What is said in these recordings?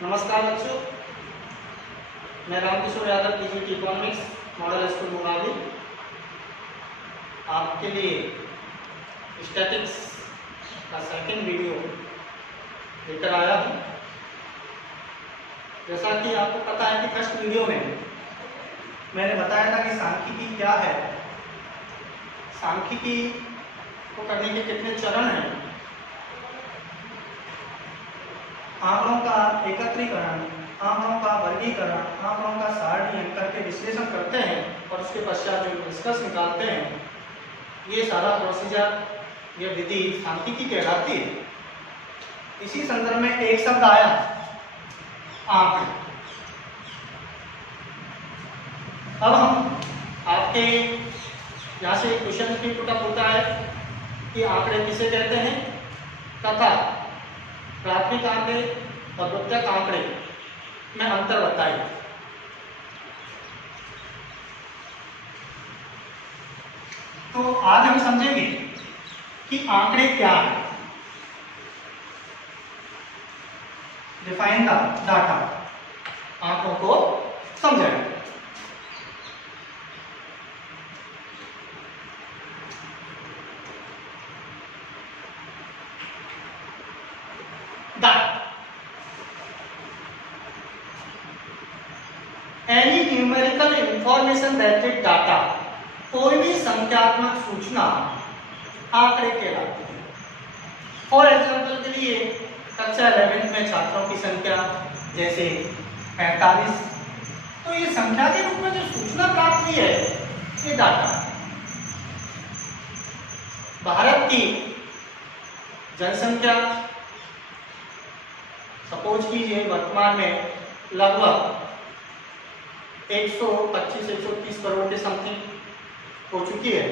नमस्कार बच्चों, मैं Ramkishore Yadav PGT economics model school Mungavi आपके लिए स्टैटिक्स का सेकंड वीडियो लेकर आया हूँ। जैसा कि आपको पता है कि फर्स्ट वीडियो में मैंने बताया था कि सांख्यिकी क्या है, सांख्यिकी को करने के कितने चरण हैं, आंकड़ों का एकत्रीकरण, आंकड़ों का वर्गीकरण, आंकड़ों का सारणीकरण करके विश्लेषण करते हैं और उसके पश्चात जो निष्कर्ष निकालते हैं, ये सारा प्रोसीजर, ये विधि सांख्यिकी कहलाती है। इसी संदर्भ में एक शब्द आया, आंकड़े। अब हम आपके यहाँ से क्वेश्चन भी पुटअप होता है कि आंकड़े किसे कहते हैं तथा प्राथमिक आंकड़े और द्वितीयक आंकड़े में अंतर बताइए। तो आज हम समझेंगे कि आंकड़े क्या है। डिफाइन द डाटा, आंकड़ों को समझें। Any numerical information that is data, कोई भी संख्यात्मक सूचना आंकड़े कहलाती है। फॉर एग्जाम्पल के लिए कक्षा 11 में छात्रों की संख्या जैसे 45, तो ये संख्या के रूप में जो सूचना प्राप्त हुई है ये डाटा है। भारत की जनसंख्या सपोज कीजिए वर्तमान में लगभग 125-130 करोड़ के समथिंग हो चुकी है।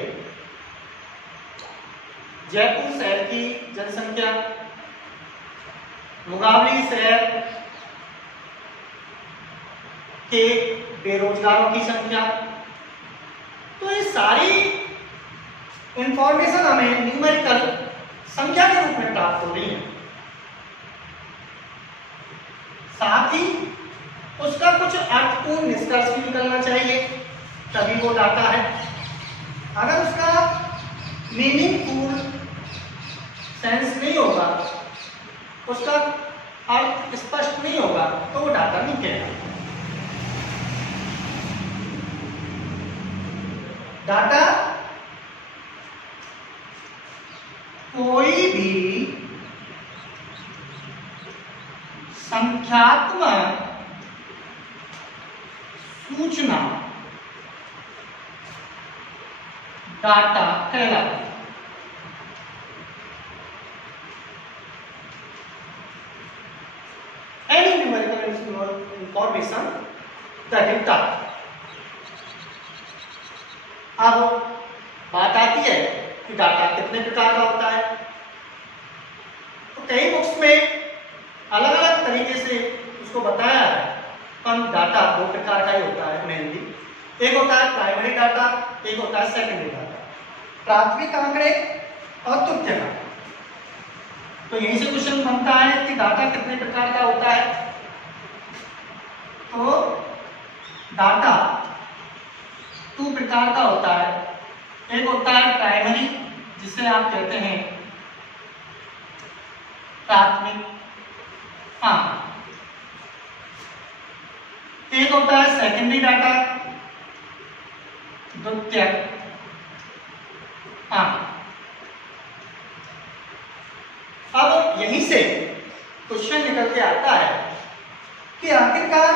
जयपुर शहर की जनसंख्या, मुंगावली शहर के बेरोजगारों की संख्या, तो ये सारी इंफॉर्मेशन हमें न्यूमेरिकल संख्या के रूप में प्राप्त हो रही है। साथ ही उसका कुछ अर्थपूर्ण निष्कर्ष भी निकलना चाहिए, तभी वो डाटा है। अगर उसका मीनिंगफुल सेंस नहीं होगा, उसका अर्थ स्पष्ट नहीं होगा, तो वो डाटा नहीं कहलाता। डाटा कोई भी संख्यात्मक सूचना डाटा कहलाता है। Any numerical information that is data। अब बात आती है कि डाटा कितने प्रकार का होता है। तो कई बुक्स में अलग अलग तरीके से उसको बताया है, पर डाटा दो प्रकार का ही होता है मेनली। एक होता है प्राइमरी डाटा, एक होता है सेकेंडरी डाटा, प्राथमिक आंकड़े और द्वितीयक आंकड़े। तो यहीं से क्वेश्चन बनता है कि डाटा कितने प्रकार का होता है। तो डाटा दो प्रकार का होता है। एक होता है प्राइमरी, जिसे आप कहते हैं प्राथमिक आंकड़ा। एक होता है सेकेंडरी डाटा, द्वितीयक आंकड़ा। अब यहीं से क्वेश्चन निकल के आता है कि आखिरकार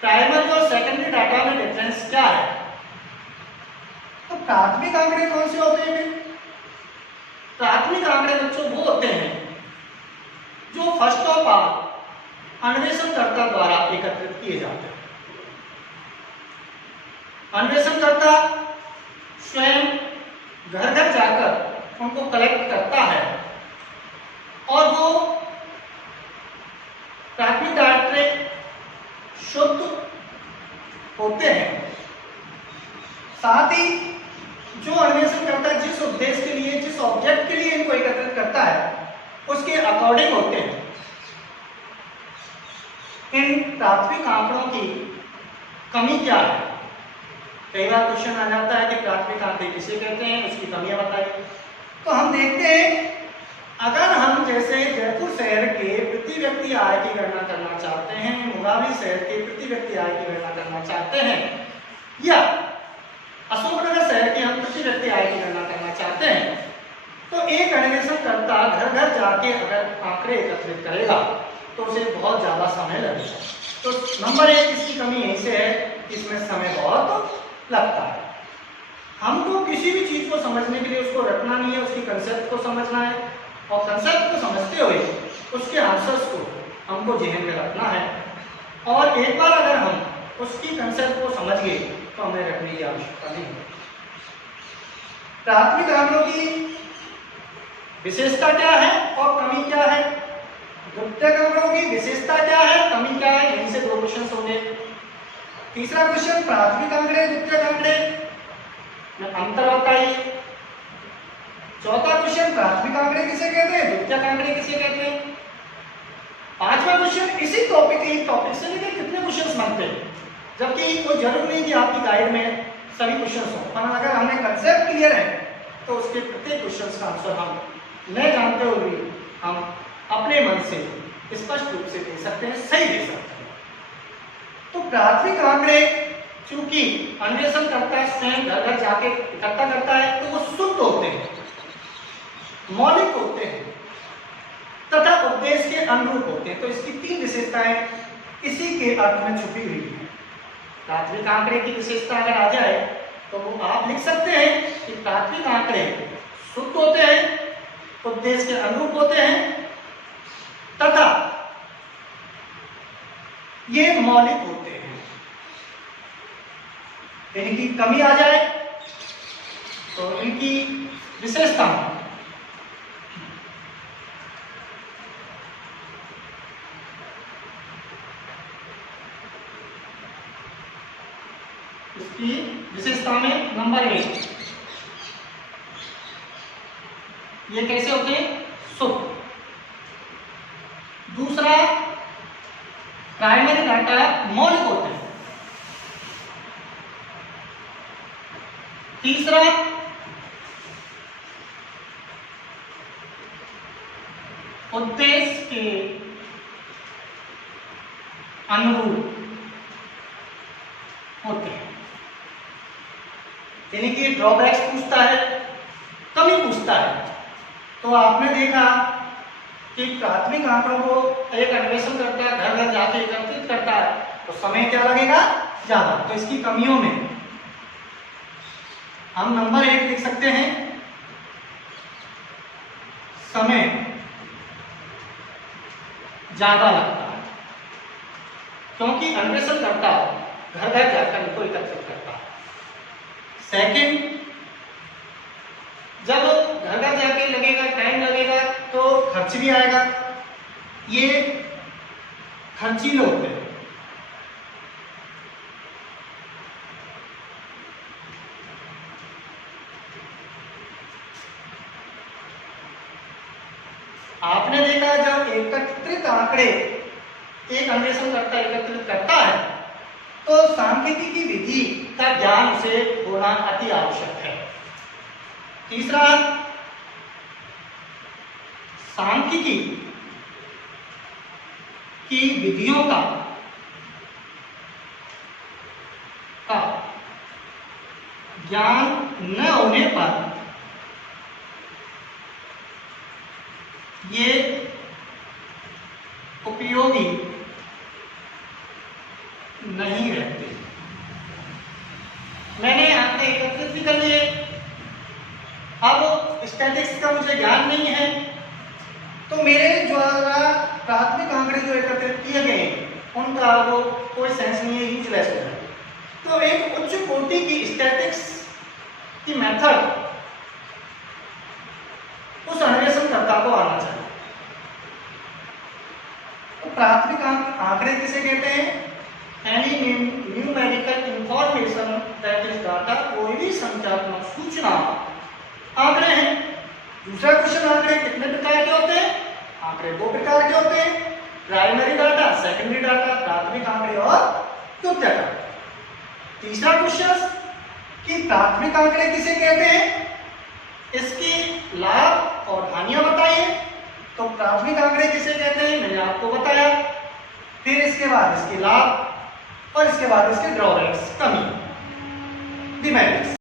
प्राइमरी और सेकेंडरी डाटा में डिफरेंस क्या है। तो प्राथमिक आंकड़े कौन से होते हैं? प्राथमिक आंकड़े बच्चों वो होते हैं जो फर्स्ट ऑफ ऑल अन्वेषणकर्ता द्वारा एकत्रित किए जाते हैं। अन्वेषणकर्ता स्वयं घर घर जाकर उनको कलेक्ट करता है और वो प्राथमिक डाटा शुद्ध होते हैं। साथ ही जो अन्वेषणकर्ता जिस उद्देश्य के लिए, जिस ऑब्जेक्ट के लिए इनको एकत्रित करता है, उसके अकॉर्डिंग होते हैं। इन प्राथमिक आंकड़ों की कमी क्या है। कई बार क्वेश्चन आ जाता है कि प्राथमिक आंकड़े किसे कहते हैं, उसकी कमियां बताइए। तो हम देखते हैं, अगर हम जैसे जयपुर शहर के प्रति व्यक्ति आय की गणना करना चाहते हैं, मुंगावली शहर के प्रति व्यक्ति आय की गणना करना चाहते हैं, या अशोकनगर शहर की हम प्रति व्यक्ति आय की गणना करना चाहते हैं, तो एक अन्वेषणकर्ता घर घर जाके अगर आंकड़े एकत्रित करेगा तो उसे बहुत ज्यादा समय लगेगा। तो नंबर एक इसकी कमी यहीं से है, इसमें समय बहुत लगता है। हमको किसी भी चीज को समझने के लिए उसको रटना नहीं है, उसकी कंसेप्ट को समझना है, और कंसेप्ट को समझते हुए उसके आंसर्स को हमको जेहन में रखना है। और एक बार अगर हम उसकी कंसेप्ट को समझ गए तो हमें रखने की आवश्यकता नहीं है। प्राथमिक आंकड़ों की विशेषता क्या है और कमी क्या है, द्वितीयक आंकड़ों की विशेषता क्या है, कमी क्या है, यहीं से दो क्वेश्चन होंगे। तीसरा क्वेश्चन, प्राथमिक आंकड़े द्वितीयक आंकड़े में अंतर बताइए। चौथा क्वेश्चन, प्राथमिक आंकड़े किसे कहते हैं, द्वितीयक आंकड़े किसे कहते हैं। पांचवा क्वेश्चन, इसी टॉपिक से लेकर कितने क्वेश्चन बनते हैं, जबकि कोई जरूर नहीं कि आपकी गाइड में सभी क्वेश्चन हो, पर अगर हमें कंसेप्ट क्लियर है तो उसके प्रत्येक क्वेश्चन का आंसर हम नहीं जानते हुए भी हम अपने मन से स्पष्ट रूप से दे सकते हैं, सही दे सकते हैं। तो प्राथमिक आंकड़े चूंकि अन्वेषण करता है, स्वयं घर घर जाके इकट्ठा करता है, तो वो शुद्ध होते हैं, मौलिक होते हैं तथा उद्देश्य के अनुरूप होते हैं। तो इसकी तीन विशेषताएं इसी के अर्थ में छुपी हुई है। प्राथमिक आंकड़े की विशेषता अगर आ जाए तो वो आप लिख सकते हैं कि प्राथमिक आंकड़े शुद्ध होते हैं, उद्देश्य के अनुरूप होते हैं तथा ये मौलिक होते हैं। इनकी कमी आ जाए तो इनकी विशेषता, इसकी विशेषता में नंबर एक, ये कैसे होते हैं, शुद्ध। दूसरा, प्राइमरी डाटा मौलिक होते हैं। तीसरा, उद्देश्य के अनुरूप होते हैं। यानी कि ड्रॉबैक्स पूछता है, कमी पूछता है। तो आपने देखा कि प्राथमिक आंकड़ों को एक अन्वेषण करता है, घर घर जाके एकत्रित करता है, तो समय क्या लगेगा, ज्यादा। तो इसकी कमियों में हम नंबर एक लिख सकते हैं, समय ज्यादा लगता है, क्योंकि अन्वेषण करता है, घर घर जाकर इनको एकत्रित करता है। सेकंड, जब घर घर जाके लगेगा, टाइम लगेगा, तो खर्च भी आएगा, ये खर्चीले होते हैं। आपने देखा जब एकत्रित आंकड़े एक अन्वेषण करता एकत्रित करता है तो सांख्यिकी की विधि का ज्ञान उसे होना अति आवश्यक है। तीसरा, सांख्यिकी की विधियों का ज्ञान न होने पर ये उपयोगी नहीं रहते। मैंने आंकड़े एकत्रित भी कर लिए, अब स्टैटिस्टिक्स का मुझे ज्ञान नहीं है, तो मेरे द्वारा प्राथमिक आंकड़े जो एकत्रित किए गए उनका वो कोई सेंस नहीं है, यूजलेस हो जाए। तो एक उच्च कोटि की स्टैटिस्टिक्स की मेथड उस अन्वेषणकर्ता को आना चाहिए। तो प्राथमिक आंकड़े किसे कहते हैं, any numerical information that is data, कोई भी संख्यात्मक सूचना आंकड़े हैं। दूसरा क्वेश्चन, आंकड़े कितने प्रकार के होते हैं, आंकड़े दो प्रकार के होते हैं, प्राइमरी डाटा, सेकेंडरी डाटा। प्राथमिक आंकड़े और द्वितीयक आंकड़े। तीसरा क्वेश्चन कि प्राथमिक आंकड़े किसे कहते हैं, इसकी लाभ और हानियां बताइए। तो प्राथमिक आंकड़े किसे कहते हैं मैंने आपको बताया, फिर इसके बाद इसके लाभ और इसके बाद इसके ड्रॉबैक्स, कमी, डिमेरिट्स।